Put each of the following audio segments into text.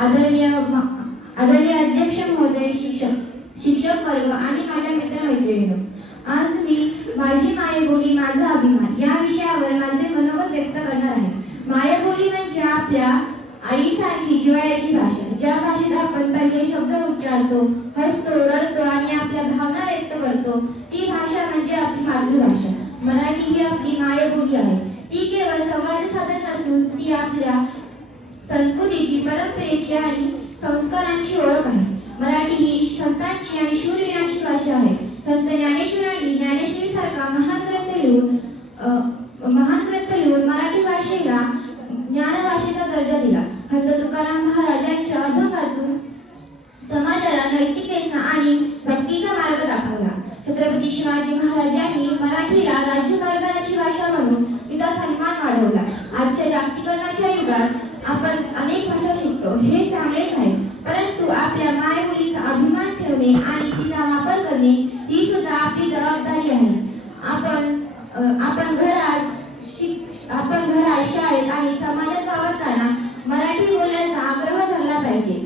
आदरणीय अध्यक्ष महोदय, शिक्षक वर्ग आणि माझ्या मित्रमैत्रिणींनो, आज मी माझी मायबोली माझा अभिमान या विषयावर माझे मनोगत व्यक्त करणार आहे. मायबोली म्हणजे आपल्या आईसारखी जिव्हाळ्याची भाषा, ज्या भाषेत आपण पहिले शब्द उच्चारतो, हसतो, रडतो आणि आपल्या भावना व्यक्त करतो, ती भाषा म्हणजे आपली मातृभाषा. मराठी ही आपली मायबोली आहे. ती केवळ संवाद साधन नसून ती आपल्या संस्कृतीची, परंपरेची आणि संस्कारांची ओळख आहे. मराठी ही संतांची आणि शूरवीरांची भाषा आहे. संत ज्ञानेश्वरांनी ज्ञानेश्वरीसारखा महान ग्रंथ लिहून मराठी भाषेला ज्ञानभाषेचा दर्जा दिला. संत तुकाराम महाराजांच्या अभंगातून समाजाला नैतिकतेचा आणि भक्तीचा मार्ग दाखवला. छत्रपती शिवाजी महाराजांनी मराठीला राज्यकारभाराची भाषा म्हणून तिचा सन्मान वाढवला. आजच्या जागतिकीकरणाच्या युगात आपण अनेक भाषा शिकतो, हे चांगलेच आहे, परंतु आपल्या मायबोलीचा अभिमान ठेवणे आणि तिचा वापर करणे ही सुद्धा आपली जबाबदारी आहे. आपण घरात, शाळेत आणि समाजात वावरताना मराठी बोलण्याचा आग्रह धरला पाहिजे.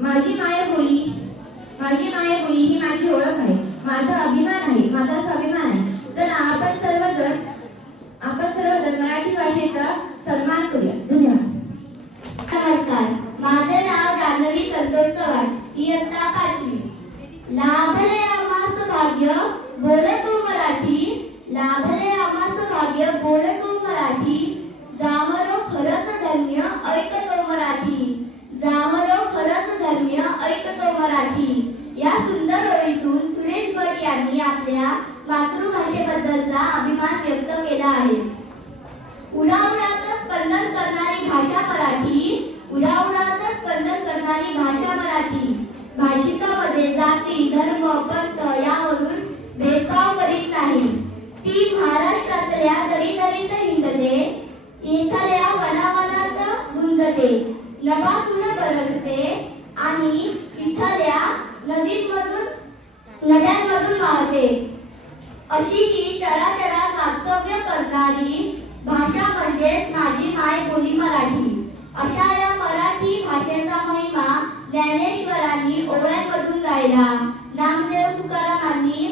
माझी मायबोली ही माझी ओळख आहे, माझा अभिमान आहे, माझा स्वाभिमान आहे. चला आपण सर्वजण मराठी भाषेचा सन्मान करूया. धन्यवाद. नमस्कार, माझे नाव जान्हवी संतोष चव्हाण, इयत्ता 5वी. लाभले आम्हास भाग्य बोलतो मराठी, लाभले आम्हास भाग्य बोलतो मराठी, जाहरो खरंच धन्य ऐकतो मराठी, जाहरो खरंच धन्य ऐकतो मराठी. या सुंदर ओळीतून सुरेश भट यांनी आपल्या मातृभाषेबद्दलचा अभिमान व्यक्त केला आहे. उडाउडात स्पंदन करणारी भाषा मराठी, उडाउडात स्पंदन करणारी भाषा मराठी. भाषिकामध्ये जाती, धर्म, पंथ यावरून भेदभाव करीत नाही. ती महाराष्ट्रातल्या दरीदरीत हिंडते, इथल्या वनावनात गुंजते, नभातून बरसते आणि इथल्या नद्यांमधून वाहते. अशी ही चराचरात वास्तव्य करणारी भाषा म्हणजेच माझी मायबोली मराठी. अशा या मराठी भाषेचा महिमा ज्ञानेश्वरांनी ओव्यांमधून गायला, नामदेव तुकारामांनी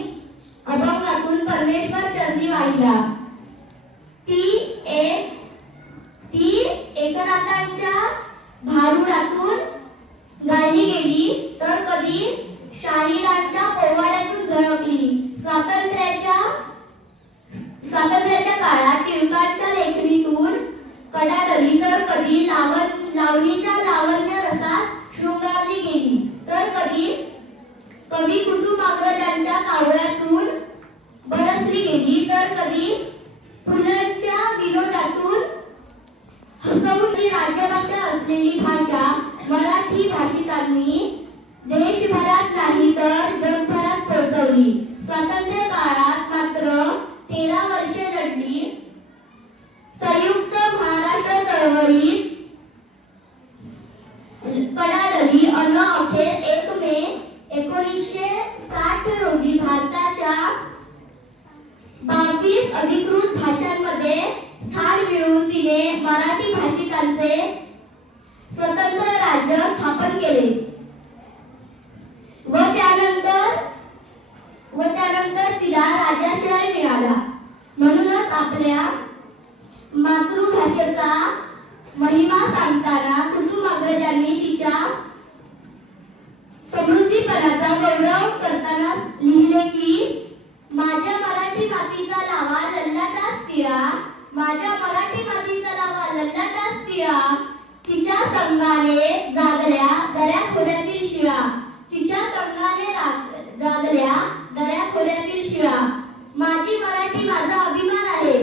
अभंगातून परमेश्वर चरणी वाहिला. ती एकनाथांच्या भारुडातून गायली गेली तर कधी शाहिरांच्या पोवाड्यातून झळकली. स्वातंत्र्याच्या काळात टिळकांच्या लेखणीतून कडाडली तर कधी लावणीच्या लावण्य रसात शृंगारली गेली, तर कधी कवी कुसुमाग्रजांच्या कावळ्यातून बरसली गेली, तर कधी फुलांच्या विनोदातून हसवून ती राजभाषा असलेली भाषा मराठी भाषिकांनी देशभरात नाही तर जगभरात पोहोचवली. स्वातंत्र्य काळात मात्र 13 वर्षे लढली. संयुक्त महाराष्ट्र चळवळीत कडाडली अन अखेर 1 मे 1960 रोजी भारताच्या 22 अधिकृत भाषांमध्ये स्थान मिळवून तिने मराठी भाषिकांचे स्वतंत्र राज्य स्थापन केले व त्यानंतर तिला राजाश्रय मिळाला. म्हणूनच आपल्या मातृभाषेचा महिमा सांगताना कुसुमाग्रजांनी तिच्या समृद्धीपणाचा गौरव करताना लिहिले की माझ्या मराठी मातीचा लावा लल्लाटास टिळा, माझ्या मराठी मातीचा लावा लल्लाटास टिळा, तिच्या संगाने जागल्या दऱ्या खोऱ्यातील शिळा, तिच्या संगाने जागल्या दऱ्या खोऱ्यातील शिळा. माझी मराठी माझा अभिमान आहे.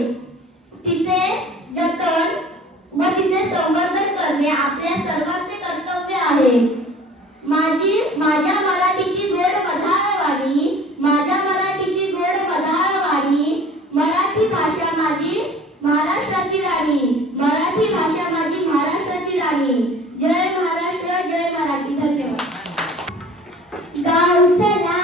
तिचे जतन व तिचे संवर्धन करणे आपल्या सर्वांचे कर्तव्य आहे. माझ्या मराठीची गोड मधाळवाणी, माझ्या मराठीची गोड मधाळवाणी, मराठी भाषा माझी महाराष्ट्राची राणी, मराठी भाषा माझी महाराष्ट्राची राणी. जय महाराष्ट्र, जय मराठी. धन्यवाद. गाव चला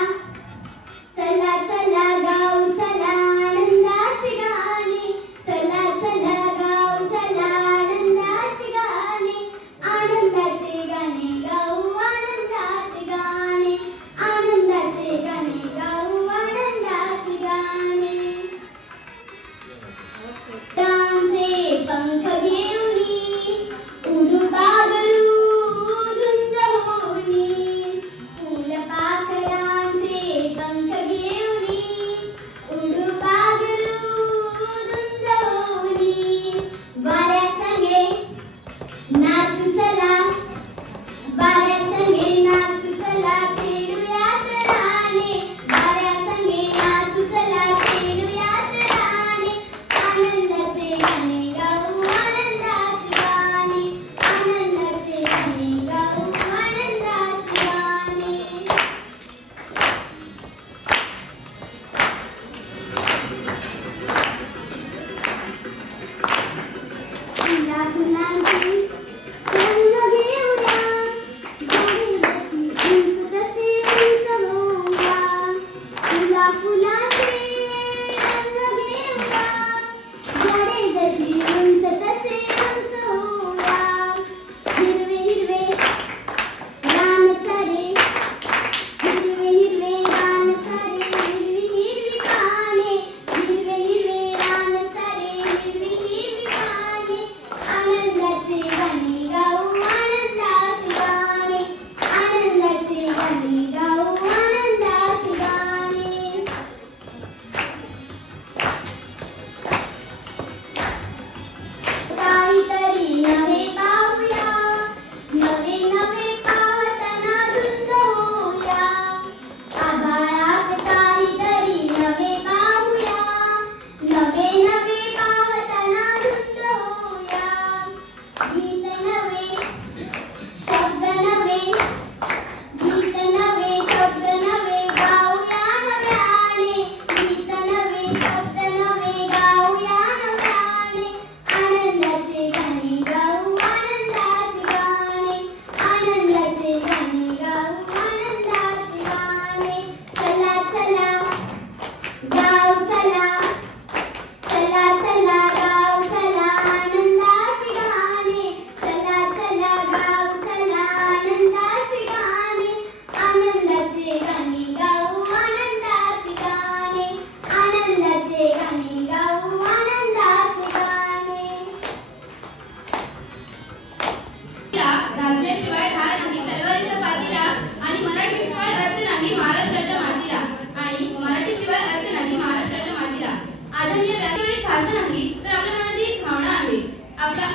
चला चला गाव चला आनंदाचे गाणे, चला चला गाव चला आनंदाचे गाणे, आनंदाचे गाणे.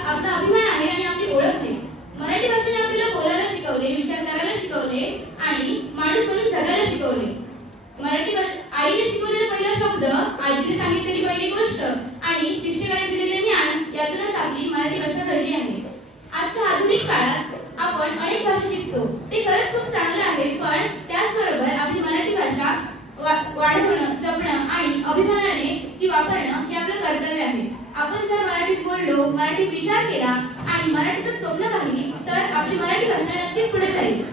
आपला अभिमान आहे आणि आपली ओळख आहे. मराठी भाषेने आपल्याला बोलायला शिकवले, विचार करायला शिकवले आणि माणूस म्हणून जगायला शिकवले. मराठी आईने शिकवलेला पहिला शब्द, आजीने सांगितलेली पहिली गोष्ट आणि शिक्षकाने दिलेले ज्ञान यातूनच आपली मराठी भाषा घडली आहे. आजच्या आधुनिक काळात आपण अनेक भाषा शिकतो, ते खरंच खूप चांगलं आहे, पण त्याचबरोबर आपली मराठी भाषा वाढवणं, जपणं आणि अभिमानाने ती वापरणं हे आपलं कर्तव्य आहे. आपण जर मराठीत बोललो, मराठीत विचार केला आणि मराठीतच स्वप्न पाहिली तर आपली मराठी भाषा नक्कीच पुढे जाईल.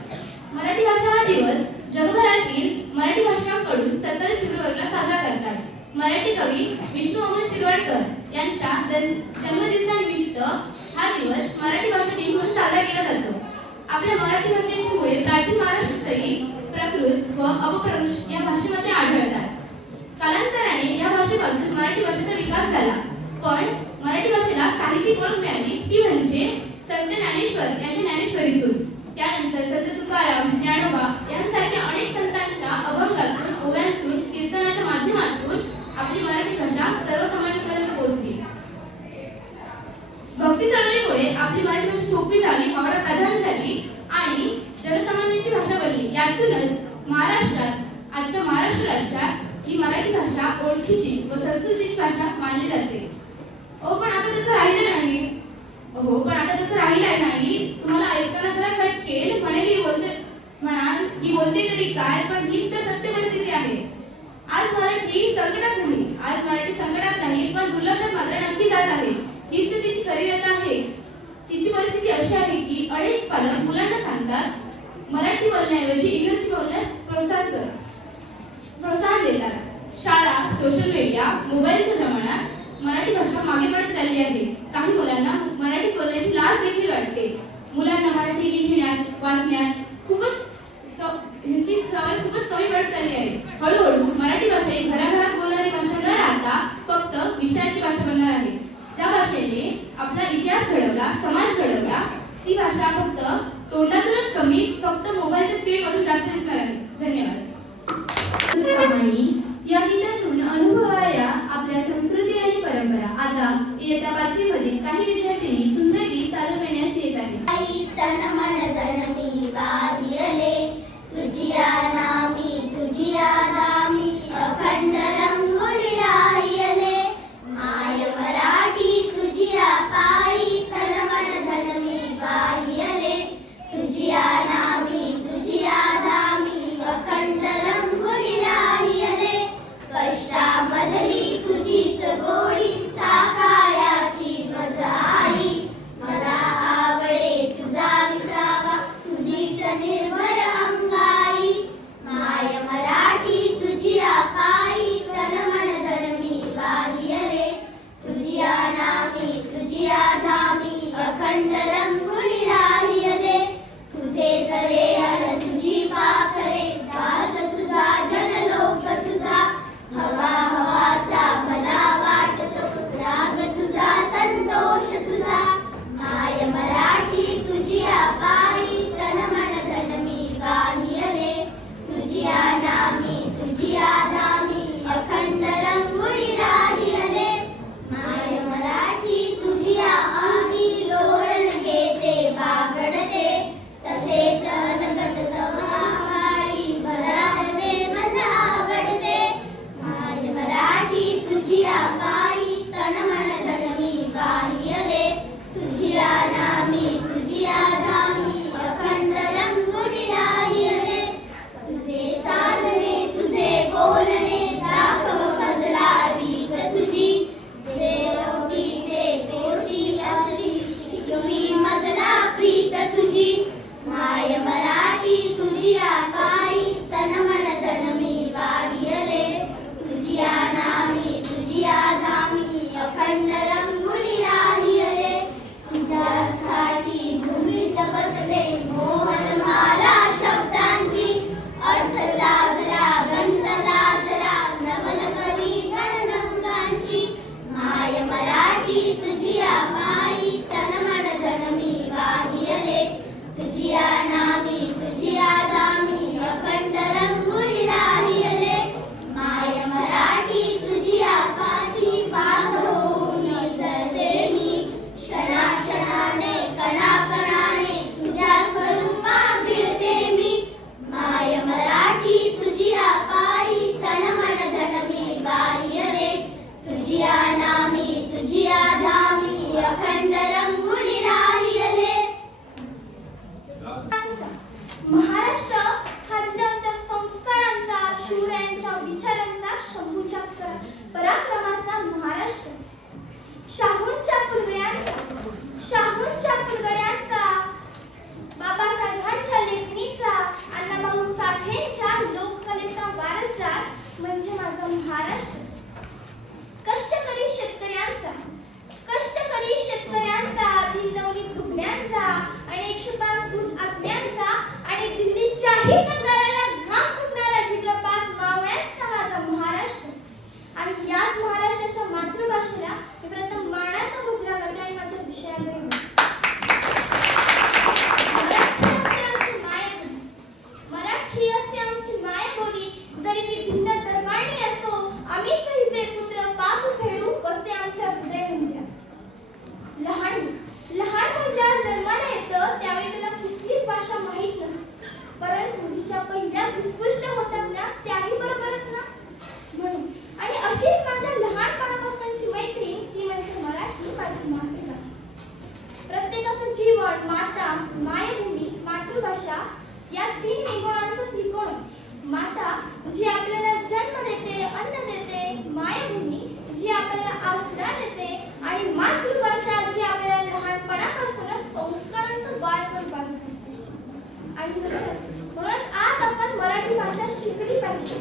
मराठी भाषा हा दिवस जगभरातील मराठी भाषकांकडून 27 फेब्रुवारीला साजरा करतात. मराठी कवी विष्णू अमोल शिरवाडकर यांच्या जन्मदिवसानिमित्त हा दिवस मराठी भाषा दिन म्हणून साजरा केला जातो. आपल्या मराठी भाषेची मुळे प्राचीन महाराष्ट्रातही प्राकृत व अपभ्रंश या भाषेमध्ये आढळतात. कालांतराने या भाषेपासून मराठी भाषेचा विकास झाला, पण मराठी भाषेला साहित्यिक ओळख मिळाली ती म्हणजे संत ज्ञानेश्वर यांच्या ज्ञानेश्वरीतून. त्यानंतर संत तुकाराम, ज्ञानोबा यांसारख्या अनेक संतांच्या अभंगातून, ओव्यांतून, कीर्तनाच्या माध्यमातून आपली मराठी भाषा सर्वसामान्यांपर्यंत पोहोचली. भक्ती चळवळीमुळे आपली मराठी भाषा सोपी झाली, आवडा प्रधान झाली आणि जनसामान्यांची भाषा बनली. यातूनच आजच्या महाराष्ट्र राज्यात ही मराठी भाषा ओळखीची व संस्कृतीची भाषा मानली जाते. पण आता तसं राहिलं नाही. तुम्हाला ऐकताना जरा खटकेल, ही बोलते तरी काय, पण हीच तर सत्य परिस्थिती आहे. आज मराठी संकटात नाही, पण दुर्लक्षात मात्र नक्की जात आहे. हीच तर तिची खरी व्यथा आहे. तिची परिस्थिती अशी आहे की अनेक पालक मुलांना सांगतात मराठी बोलण्याऐवजी इंग्रजी बोलण्यास प्रोत्साहन देतात. शाळा, सोशल मीडिया, मोबाईलचा जमाना मराठी भाषा मागे पडत चालली आहे. काही मुलांना मराठीत बोलण्याची लाज देखील वाटते. मुलांना मराठी लिहिण्यात, वाचण्यात ह्यांची सवय खूपच कमी पडत चालली आहे. हळूहळू मराठी भाषा ही घराघरात बोलणारी भाषा न राहता फक्त विषयाची भाषा बनणार आहे. ज्या भाषेने आपला इतिहास घडवला, समाज घडवला, ती भाषा फक्त तोंडातूनच कमी, फक्त मोबाईलच्या स्क्रीनवरून जास्त दिसणार आहे. धन्यवाद. या गीतातून अनुभवाया आपल्या संस्कृती आणि परंपरा. आता इयत्ता 5वी मधील काही विद्यार्थ्यांनी सुंदर गीत सादर करण्यास येत आहे. आई तन मन धन मी वाहियले, तुझिया नामी तुझिया दामी, अखंड रंगोळी राहियले. माय मराठी तुझिया पायी, तन मन धन मी वाहियले, तुझिया नामी तुझिया दामी, अखंड रंगोळी राहियले. कष्टामधली तुझीच गोडी, चाकायाची मज आई. मला आवडे तुझा विसावा, तुझीच निर्भर अंगाई. माय मराठी तुझिया पायी, तन मन धन मी वाहियले, तुझिया नामी तुझिया धामी, अखंड रंगोळी राहियले. तुझे झरे अन तुझी पाखरे, दास तुझा जनलोक तुझा. हवा हवासा मला वाटतो, राग तुझा संतोष तुझा. माय मराठी तुझिया पायी, तन मन धन मी वाहियले, तुझिया नामी तुझिया धामी, अखंड रंगोळी राहियले. माय मराठी तुझिया अंगी, लोळण घेते बागडते, तसेच अलगत तसाळी भरारणे मज आवडते. माय मराठी तुझिया पायी, तन मन धन मी वाहियले, तुझिया नामी तुझिया धामी, अखंड रंगोळी राहियले. तुझे चालणे तुझे बोलणे, दाखव मजला रीत तुझी. जेवढी ते तेवढी अशी, शिकवी मजला प्रीत तुझी. माय मराठी तुझिया पायी, तन मन धन मी वाहियले, तुझिया नामी तुझिया धामी, अखंड रंगोळी राहियले. तुझ्यासाठी भूमीत बसते मोहनमाला शब्दांची, अर्थ साजरा गंध लाजरा, नवल करी रणरंगांची. माय मराठी तुझिया पायी, तन मन धन मी वाहियले, तुझिया नामी तुझिया दामी, अखंड रंगोळी राहियले. माय मराठी तुझियासाठी पागोनी जळते मी, क्षणाक्षणी काही तक्राराला घाम फुटणारा जिगरबाज मावळ्यांचा माझा महाराष्ट्र. आणि याच महाराष्ट्राच्या मातृभाषेला मी प्रथम मानाचा मुजरा करते आणि माझ्या विषयाकडे वळते. मराठी असे आमची मायबोली, जरी ती भिन्न धर्मांनी असो, आम्ही सहिचे पुत्र पाप फेडू असे आमच्या हृदय मंदिरात. लहान मूल जेव्हा जन्माला येतं त्यावेळी त्याला कुठलीच भाषा माहीत नसते, परंतु तिच्या पहिल्या फुसफुस होतात ना त्याही बरोबरच ना म्हणून. आणि अशीच माझ्या लहानपणापासूनची मैत्रीण ती म्हणजे मराठी, माझी मातृभाषा. प्रत्येकाचं जीवन, माता, मायभूमी, मातृभाषा या तीन निगुणांचं त्रिकोणच. माता जी आपल्याला जन्म देते, अन्न देते, मायभूमी जी आपल्याला आसरा देते आणि मातृभाषा जी आपल्याला लहानपणापासूनच संस्कारांचं बाळपण बांधते. आणि म्हणून आज आपण मराठी भाषा शिकली पाहिजे.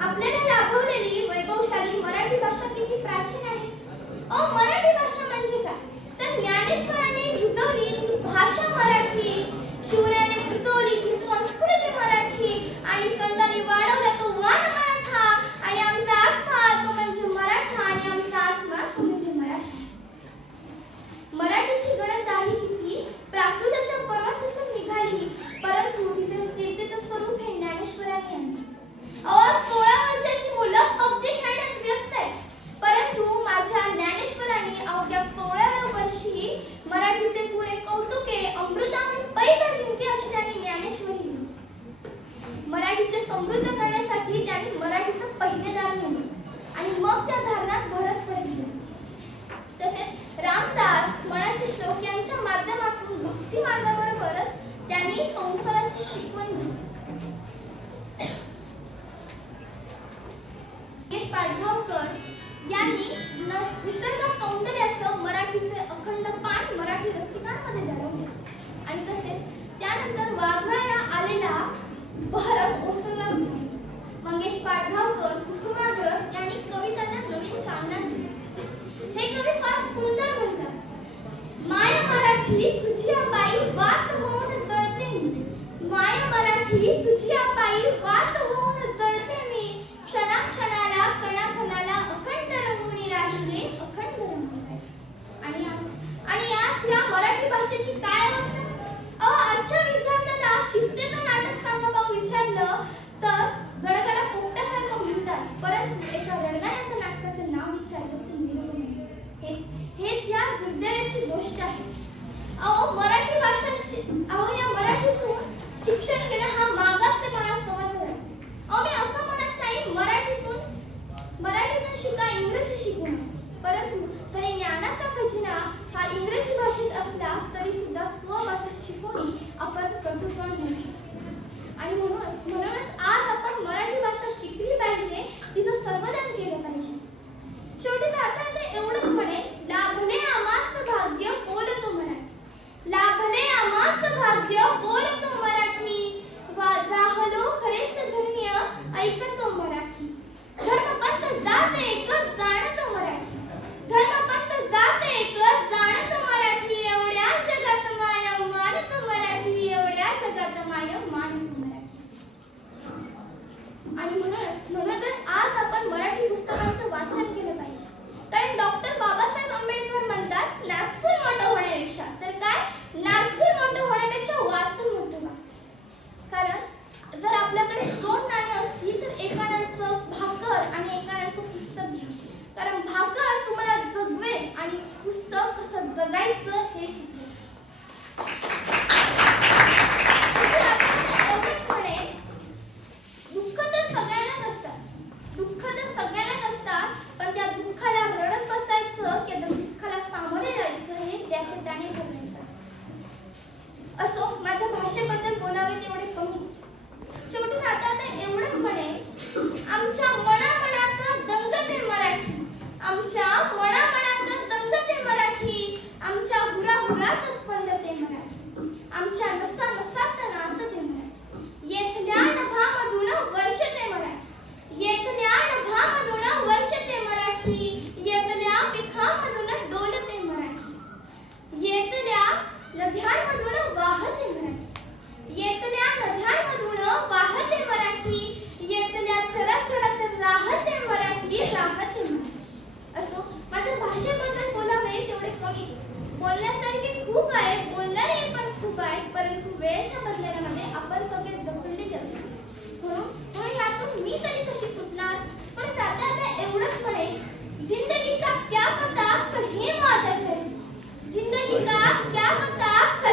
आपल्याला लाभवलेली वैभवशाली मराठी भाषा किती प्राचीन आहे. मराठी भाषा म्हणजे काय तर ज्ञानेश्वरांनी रुजवली ती भाषा मराठी, शिवरायाने सुचवली ती संस्कृती मराठी आणि संतांनी वाढवला तो वाण मराठा. आणि आमचा आत्मा तो म्हणजे मराठा आणि आमचा आत्मा तो म्हणजे मराठा. मराठीची गणना ही किती प्राकृताच्या पर्वतातून निघाली, परंतु तिचे स्थिरतेचं स्वरूप हे ज्ञानेश्वरांनी आणले. 16 वर्षाची मुलं पबजी खेळण्यात व्यस्त आहेत, परंतु माझ्या ज्ञानेश्वरांनी अवघ्या 16व्या वर्षी मराठीचे पुरे कौतुके अमृताने पैदा जिंके अशी त्यांनी ज्ञानेश्वरी लिहिली. मराठीचे समृद्ध करण्यासाठी त्यांनी मराठीचं पहिले दार लिहिले आणि मग त्या धारणात भरच पडली. तसेच रामदास, मनाचे श्लोक यांच्या माध्यमातून भक्ती मार्गाबरोबरच त्यांनी संसाराची शिकवण दिली. पाडगावकर यांनी निसर्ग सौंदर्याचं मराठीचे अखंड पान मराठी रसिकांमध्ये दडवले आणि तसेच त्यानंतर वाघमायला आलेला बहरच ओसरलाच नाही. मंगेश पाडगावकर, कुसुमाग्रज यांनी कवितांना नवीन चालना दिली. हे कवी फार सुंदर म्हणतात. माय मराठी तुझी पायी वात होऊन जळते मी, माय मराठी तुझी पायी वात होऊन जळते मी, क्षणाक्षणाला कणाकणाला अखंड रमून राहिले, अखंड रमून राहिले. आणि आज या मराठी भाषेची काय अवस्था. आजच्या विद्यार्थ्यांना शिस्तीचं नाटक सांगा पाहू विचारलं तर गडगडा पोपटासारखं म्हणतात, परंतु एका रडगाण्याचं नाटकाचं नाव विचारलं तर निरोप म्हणतात. हेच या दुर्दैवाची गोष्ट आहे. मराठी भाषा या मराठीतून शिक्षण घेणं हा मागासलेपणा समजला जातो. मी असं म्हणत नाही मराठीतून शिका, इंग्रजी शिकू नये, परंतु जरी ज्ञानाचा खजिना हा इंग्रजी भाषेत असला तरी सुद्धा स्वभाषेत शिकवणी आपण कर्तृत्वान म्हणू शकतो. आणि म्हणूनच आज आपण मराठी भाषा शिकली पाहिजे, तिचं सर्वदान केलं पाहिजे. शेवटी आता एवढंच म्हणेन, लाभले आम्हास भाग्य बोलतो मराठी, लाभले आम्हास भाग्य बोलतो मराठी, जाहलो खरेच धन्य ऐकतो मराठी, धर्मपंथ जात एकच जाणतो मराठी, धर्मपंथ जात एकच जाणतो मराठी, एवढ्या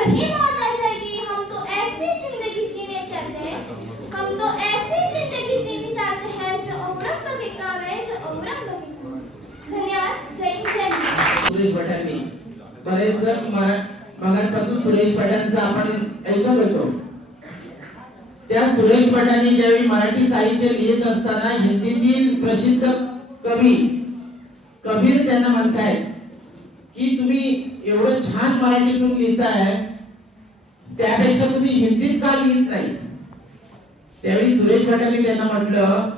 यही बहुत अच्छा है कि हम तो ऐसी जिंदगी जीने चाहते हैं, हम तो ऐसी जिंदगी जीनी चाहते हैं जो अमृत के काम है, जो अमृत के काम है। धन्यवाद। जय हिंद, जय हिंद। सुरेश भटांनी बरेच जण मगासपासून सुरेश भटांचा आपण ऐकत होतो. त्या सुरेश भटांनी ज्यावेळी मराठी साहित्य लिहित असताना हिंदीतील प्रसिद्ध कवी कबीर त्यांना म्हणतायत की तुम्ही एवढं छान मराठीतून लिहिताय, त्यापेक्षा तुम्ही हिंदीत का लिहित नाही. त्यावेळी सुरेश भटांनी त्यांना म्हटलं,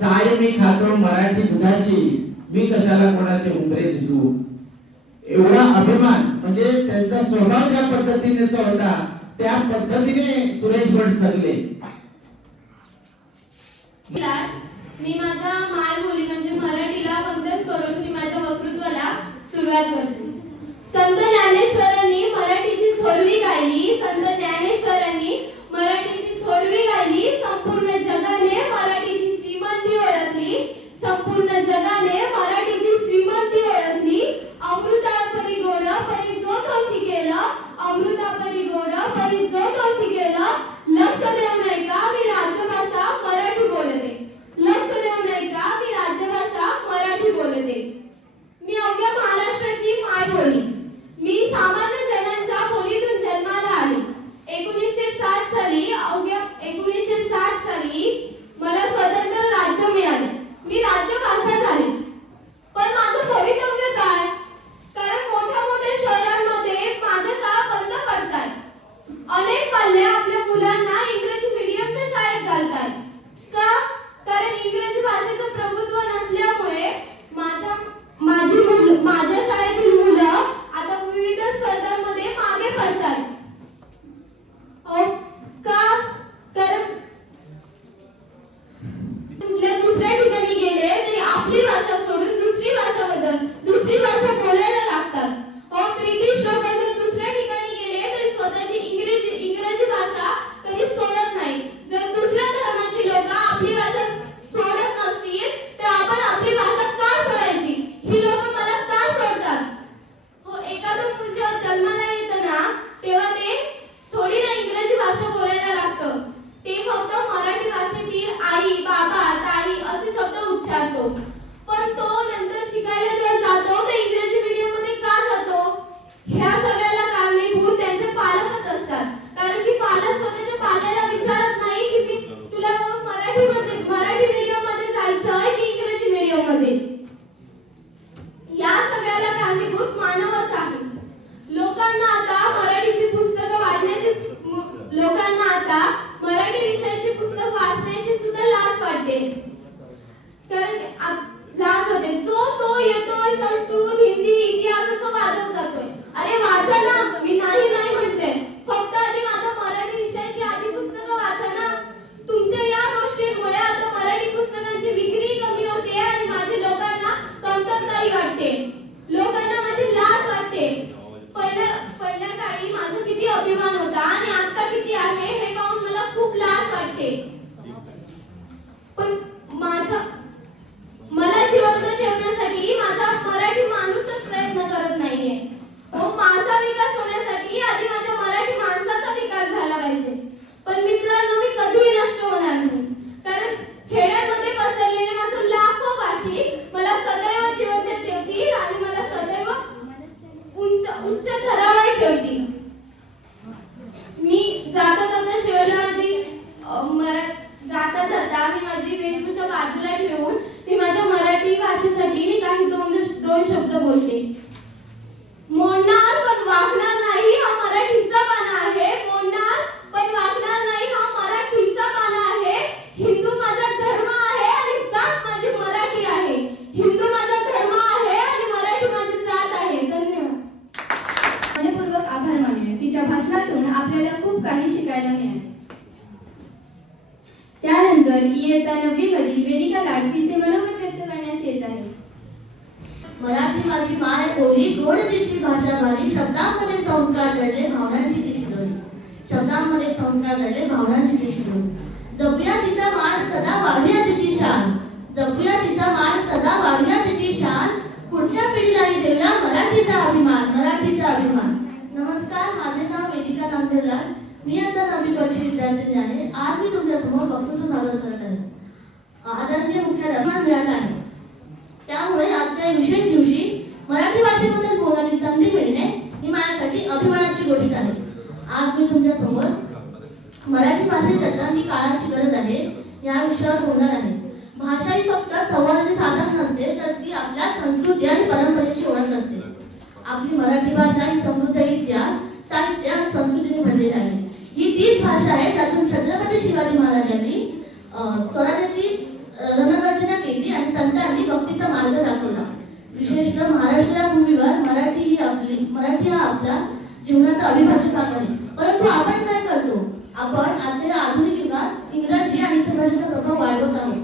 साय मी खातो मराठी दुधाची, मी कशाला कोणाचे उंबरे झिजू. एवढा अभिमान, म्हणजे त्यांचा स्वभाव ज्या पद्धतीनेचा होता त्या पद्धतीने सुरेश भट जगले. मी माझ्या मायबोली म्हणजे मराठीला वंदन करून मी माझ्या वक्तृत्वाला सुरुवात करते. संत ज्ञानेश्वरांनी मराठीची थोरवी गायली, संत ज्ञानेश्वरांनी मराठीची थोरवी गायली. संपूर्ण जगाने मराठीची श्रीमंती ओळखली, संपूर्ण जगाने मराठीची श्रीमंती ओळखली. अमृतापरी गोड परी जो तो शिकेला, अमृतापरी गोड परी जो तो शिकेला. लक्ष देऊ नये का मी राजभाषा मराठी बोलते, लक्ष देऊ नये का मी राजभाषा मराठी बोलते. मी अवघ्या महाराष्ट्राची मायबोली, मी सामान्य जनांच्या बोलीतून जन्माला आले. 1960 साली अवघ्या 1960 साली मला स्वतंत्र राज्य मिळाले, मी राज्यभाषा झाले. पण माझं भवितव्य काय? कारण मोठ्या मोठ्या शहरांमध्ये माझ्या शाळा बंद पडतात. अनेक पाल्य आपल्या मुलांना इंग्रजी मीडियमच्या शाळेत घालतात. का? कारण इंग्रजी भाषेचं प्रभुत्व नसल्यामुळे माझ्या शाळेतील मुलं आता विविध स्पर्धांमध्ये मागे पडतात. का? कारण कुठल्या दुसऱ्या ठिकाणी गेले तरी आपली भाषा सोडून दुसरी भाषा बोलायला लागतात. ब्रिटिश लोक जर दुसऱ्या ठिकाणी गेले तरी स्वतःची इंग्रजी भाषा कधी सोडत नाही. जर दुसऱ्या धर्माची लोक आपली भाषा सोडत नसतील तर आपण आपली भाषा का सोडायची? ही लोक मला का सोडतात? एखादं मूल जेव्हा जन्माला येतं ना तेव्हा ते थोडी ना इंग्रजी भाषा बोलायला लागतं. ते फक्त मराठी भाषेतील आई, बाबा, ताई असे शब्द उच्चारतो. पण तो नंतर शिकायला जेव्हा जातो तर इंग्रजी मीडियम मध्ये का जातो? ह्या सगळ्याला कारणीभूत त्यांचे पालकच असतात. कारण की पालक स्वतःच्या पाल्याला विचारत नाही की मी तुला बाबा मराठी मीडियम मध्ये जायचंय की इंग्रजी मीडियम मध्ये. या सगळ्याला कारणीभूत मानवच आहे. लोकांना आता मराठी विषयाची पुस्तक वाचण्याची सुद्धा लाज वाटते. कारण लाज होते. जो तो येतोय संस्कृत, हिंदी, इतिहास असं वाजत जातोय. अरे वाचा ना, मी नाही म्हटले. फक्त आधी माझा मराठी विषयाची आधी पुस्तकं वाचा ना. तुमच्या या गोष्टींमुळे आता मराठी पुस्तकांची विक्री कमी होते आणि माझी लोकांना कमतरताही वाटते. लोकांना माझी लाज वाटते. पहिल्या काळी माझा किती अभिमान होता आणि आता किती आहे हे पाहून मला खूप लाज वाटते. पण मला जिवंत ठेवण्यासाठी माझा मराठी माणूसच प्रयत्न करत नाहीये. माझा विकास होण्यासाठी आधी माझ्या मराठी माणसाचा विकास झाला पाहिजे. पण मित्रांनो, मी कधीही नष्ट होणार नाही. कारण खेड्यांमध्ये पसरलेले माझे लाखो भाषिक मला सदैव जिवंत ठेवतील आणि मला सदैव उच्च थरावर ठेवतील. मी जाता मी माझी वेशभूषा बाजूला ठेवून मी माझ्या मराठी भाषेसाठी मी काही दोन शब्द बोलते. मोडणार पण वागणार नाही हा मराठीचा बाणा आहे. मोडणार पण वागणार नाही हा मराठीचा बाणा आहे. हिंदू माझा धर्म आहे आणि जात माझी मराठी आहे. हिंदू माझा धर्म आहे आणि मराठी माझी जात आहे. धन्यवाद. मनपूर्वक आभार मानूया. तिच्या भाषणातून आपल्याला खूप काही शिकायला मिळाले. त्यानंतर इयत्ता 9वी मधील वेदिका लाड तिचे मनोगत व्यक्त करण्यास येत आहे. मराठी माझी माय बोली, गोड तिची भाषा भारी, शब्दांमध्ये संस्कार दडले, भावनांची ती शिदोरी. शब्दांमध्ये संस्कार दडले, भावनांची ती शिदोरी. जपूया तिचा मान, सदा वाढूया तिची शान. जपूया तिचा मान, सदा वाढूया तिची शान. पुढच्या पिढीलाही देऊया मराठीचा अभिमान, मराठीचा अभिमान. नमस्कार, माझे नाव वेदिका नववीचे विद्यार्थी आहे. आज मी तुमच्यासमोर वक्तृत्व सादर करत आहे. आदरणीय मुख्याध्यापक मिळाला आहे, त्यामुळे आजच्या विशेष दिवशी मराठी भाषेबद्दल बोलण्याची संधी मिळणे ही माझ्यासाठी अभिमानाची गोष्ट आहे. आज मी तुमच्यासमोर मराठी भाषेची जतन ही काळाची गरज आहे या विषयावर बोलणार आहे. भाषा ही फक्त संवादाचे साधन नसते, तर ती आपल्या संस्कृती आणि परंपरेची ओळख असते. आपली मराठी भाषा ही समृद्ध इतिहास, साहित्य आणि संस्कृतीने भरलेली आहे. ही तीच भाषा आहे ज्यातून छत्रपती शिवाजी महाराज यांनी स्वराज्याची रणगर्जना केली आणि संतांनी भक्तीचा मार्ग दाखवला. विशेषतः महाराष्ट्र भूमीवर मराठी हा आपला जीवनाचा अविभाज्य भाग आहे. परंतु आपण काय करतो? आपण आजच्या आधुनिक युगात इंग्रजी आणि इतर भाषेचा प्रभाव वाढवत आहोत.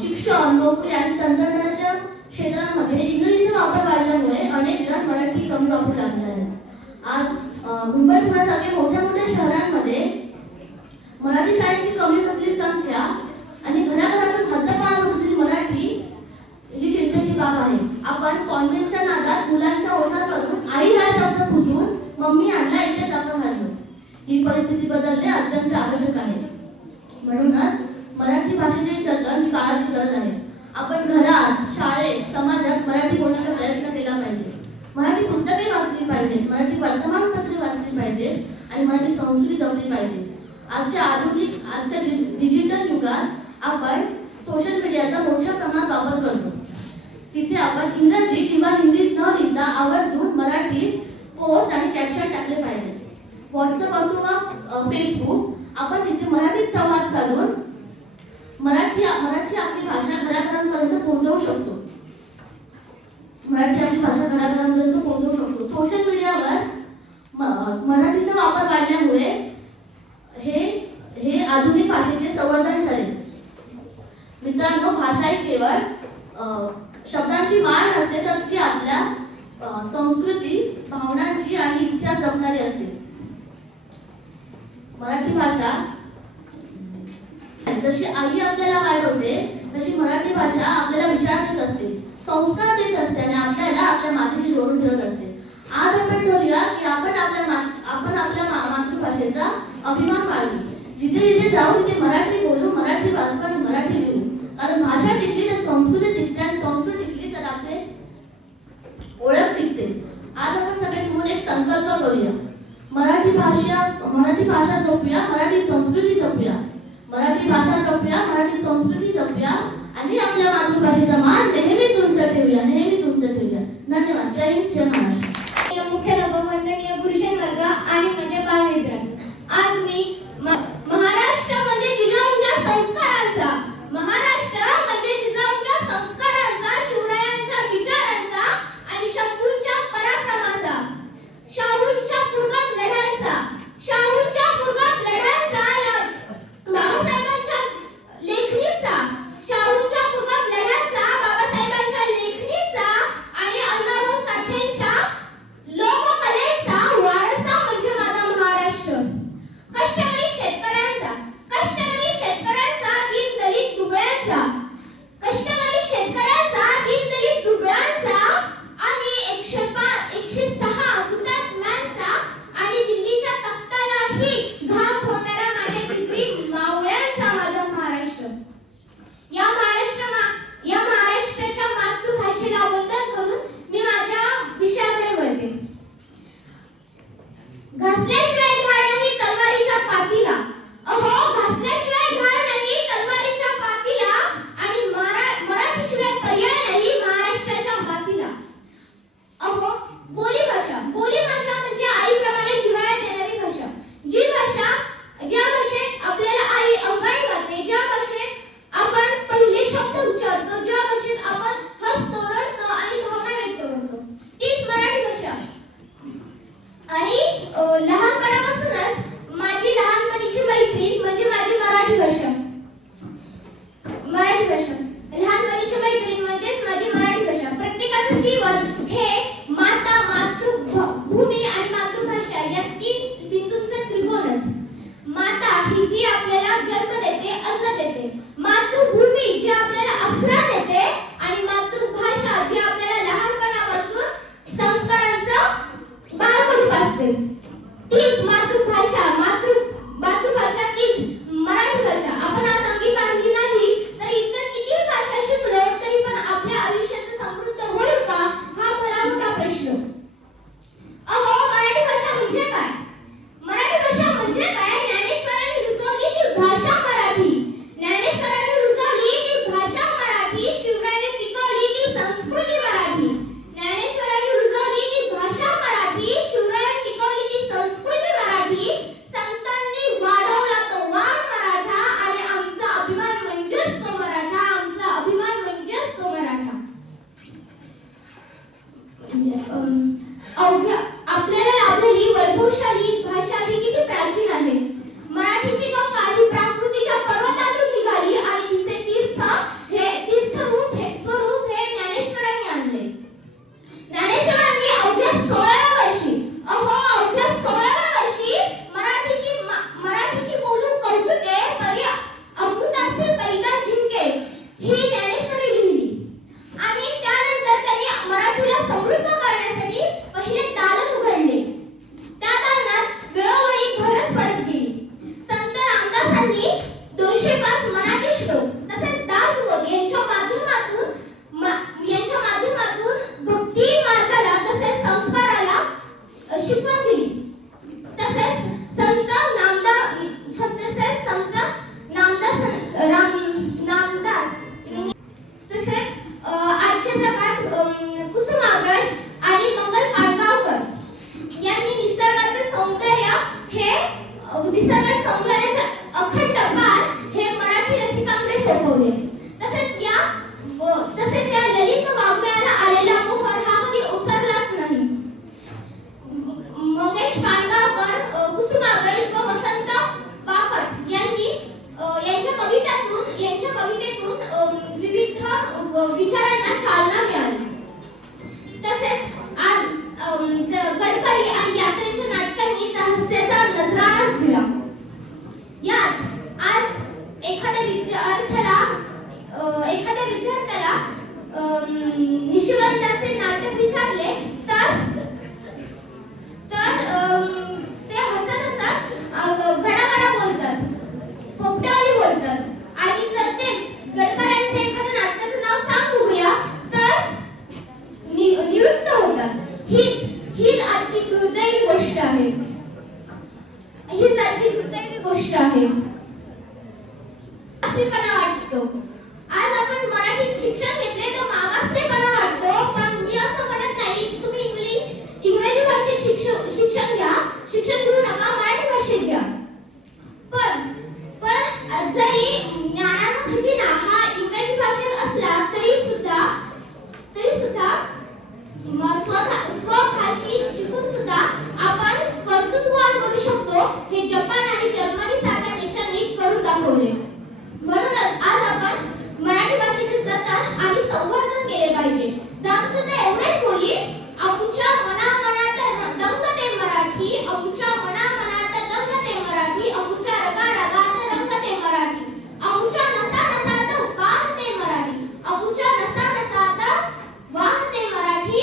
शिक्षण, नोकरी आणि तंत्रज्ञानाच्या क्षेत्रांमध्ये इंग्रजीचा वापर वाढल्यामुळे अनेक जण मराठी कमी वापरू लागले आहेत. आज मुंबई पुण्यासारख्या मोठ्या शहरांमध्ये मराठी शाळेची कमी असलेली संख्या आणि घराघरातून हद्दपार होत असलेली मराठी ही चिंतेची बाब आहे. आपण कॉन्व्हेंटच्या नादात मुलांच्या ओठांवरून आई हा शब्द पुसून मम्मी आणला इथेच आपण घाललो. ही परिस्थिती बदलणे अत्यंत आवश्यक आहे. म्हणूनच मराठी भाषेचे जतन ही काळाची गरज आहे. आपण घरात, शाळेत, समाजात मराठी बोलण्याचा प्रयत्न केला पाहिजे. मराठी पुस्तके वाचली पाहिजेत, मराठी वर्तमानपत्रे वाचली पाहिजेत आणि मराठी संस्कृती जपली पाहिजे. आजच्या डिजिटल युगात आपण सोशल मीडियाचा मोठ्या प्रमाणात वापर करतो. तिथे आपण इंग्रजी किंवा हिंदीत न लिहिता आवर्जून मराठीत पोस्ट आणि कॅप्शन टाकले पाहिजे. व्हॉट्सअप असो वा फेसबुक, आपण तिथे मराठीत संवाद साधून मराठी आपली भाषा घराघरांपर्यंत पोहोचवू शकतो. सोशल मीडियावर मराठीचा वापर वाढल्यामुळे हे आधुनिक भाषेचे संवर्धन ठरेल. मित्रांनो, भाषा ही केवळ शब्दांची माळ नसते, तर ती आपल्या संस्कृती, भावनांची आणि इच्छा जपणारी असते. मराठी भाषा जशी आई आपल्याला वाढवते, तशी मराठी भाषा आपल्याला विचार देत असते, संस्कार देत असते आणि आपल्याला आपल्या मातीशी जोडून ठेवत असते. आज आपण ठरवूया की आपण आपल्या मातृभाषेचा अभिमान बाळगू. जिथे जिथे जाऊ तिथे मराठी बोलू, मराठी वाचू आणि मराठी लिहू. कारण भाषा टिकली तर संस्कृती टिकते आणि संस्कृती टिकली तर आपले ओळख टिकते. आज आपण सगळ्यांसमोर एक संकल्प करूया. मराठी भाषा जपूया, मराठी संस्कृती जपूया. मराठी भाषा जपूया, मराठी संस्कृती जपूया आणि आपल्या मातृभाषेचा मान नेहमीच उंच ठेवूया, नेहमीच उंच ठेवूया. धन्यवाद. जय हिंद, जय महाराष्ट्र. मुख्याध्यापक, वंदनीय गुरुजन वर्ग आणि माझे बालमित्र, आज मी महाराष्ट्र म्हणजे जिजाऊंच्या संस्कारांचा, शिवरायांच्या विचारांचा आणि शत्रूंच्या पराक्रमाचा, शाहूंच्या दुर्गम लढ्यांचा, बाबासाहेबांच्या लेखणीचा, बाबासाहेबांच्या लेखणीचा आणि अण्णाभाऊ साठेंच्या लोककलेचा वारसा म्हणजे माझा महाराष्ट्र. कष्टकरी शेतकऱ्यांचा, दीनदलित दुबळ्यांचा आणि 106 हुतात्म्यांचा आणि दिल्लीच्या तख्तालाही घाम फोडणाऱ्या माझ्या डिग्री मावळ्यांचा माझा महाराष्ट्र. या महाराष्ट्राच्या मातृभाषेला वंदन करून मी माझ्या विषयाकडे वळते. घासल्याशिवाय घाण नाही तलवारीच्या पातीला, घासल्याशिवाय घाण नाही तलवारीच्या पातीला आणि मराठीशिवाय पर्याय नाही महाराष्ट्राच्या मातीला. बोली भाषा म्हणजे आईप्रमाणे जिव्हाळ्यात येणारी भाषा. ज्या भाषेत आपल्याला आई अंगाई घालते, ज्या भाषेत आपण पहिले शब्द उच्चारतो, ज्या भाषेत आपण हसतो, रडतो आणि भावना व्यक्त करतो, तीच मराठी भाषा. आणि लहानपणापासूनच माझी लहानपणीची मैत्रीण म्हणजे माझी मराठी भाषा. लहानपणीची मैत्रीण म्हणजेच माझी मराठी भाषा. प्रत्येकाचं जीवन हे मातृभूमी आणि मातृभाषा या 3 बिंदूंचे त्रिकोणच. माता ही जी आपल्याला जन्म देते, अन्न देते, मातृभूमी जी आपल्याला आश्रय देते आणि मातृभाषा जी आपल्याला लहानपणापासून संस्कारांचं बाळकडून असते, तीच पण दिली. तसेच संत नामदास तसेच आजच्या जगात कुसुमाग्रज आणि मंगल पाडगावकर यांनी निसर्गाचे सौंदर्याचे अखंड पान हे मराठी रसिकांकडे सोपवले. तसेच या ललित वाङ्मयाला आलेला मोहर हा कधी ओसरलाच नाही. मंगेश पाडगावकर, कुसुमाग्रज व वसंत बापट यांनी यांच्या कवितेतून विविध विचारांना चालना मिळाली. तसेच आज गडकरी आणि यात्रेच्या नाटकांनी त्या हास्याचा नजराणाच दिला. आज एखाद्या विद्यार्थ्याला निशिवंताचे नाटक विचारले तर ते हसत गडागडा बोलतात, पोपटावाली बोलतात. आणि तेच गडकऱ्यांचे एखाद्या नाटकाचं नाव सांग बघूया तर निवृत्त होतात. हीच आजची दुर्दैवी गोष्ट आहे. मागासलेपणा वाटतो. आज आपण मराठीत शिक्षण घेतले तर मागासलेपणा वाटतो. पण मी असं म्हणत नाही की तुम्ही इंग्रजी भाषेत शिक्षण घ्या, शिक्षण घेऊ नका, मराठी भाषेत घ्या. पण जरी ज्ञानाचा खजिना हा इंग्रजी भाषेत असला तरी सुद्धा स्वभाषी शिकून सुद्धा आपण कर्तृत्ववान करू शकतो. हे जपान आणि जर्मनी सारख्या देशांनी करून दाखवले. म्हणूनच आज आपण मराठी भाषेचे जतन आणि संवर्धन केले पाहिजे. जास्त एवढेच बोली, आमच्या मनामनात दंगते मराठी, आमच्या मनामनात दंगते मराठी, आमच्या रगारगात रंगते मराठी, आमच्या नसानसात वाहते मराठी, आमच्या नसानसात वाहते मराठी,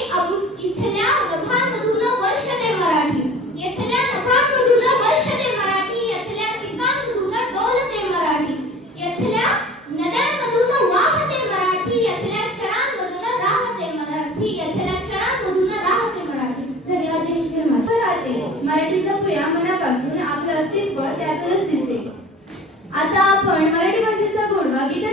इथल्या नभांमधून वर्षते मराठी, इथल्या नभांमधून वर्षते मराठी, इथल्या पिकांमधून डोलते मराठी, इथल्या नद्यांमधून वाहते मराठी, इथल्या चरांमधून राहते मराठी, इथल्या चरांमधून राहते मराठी. धन्यवाद. जय हिंद. राहते मराठी जपूया मनापासून, आपलं अस्तित्व त्यातूनच दिसते. आता आपण मराठी भाषेचा गोडवा गीता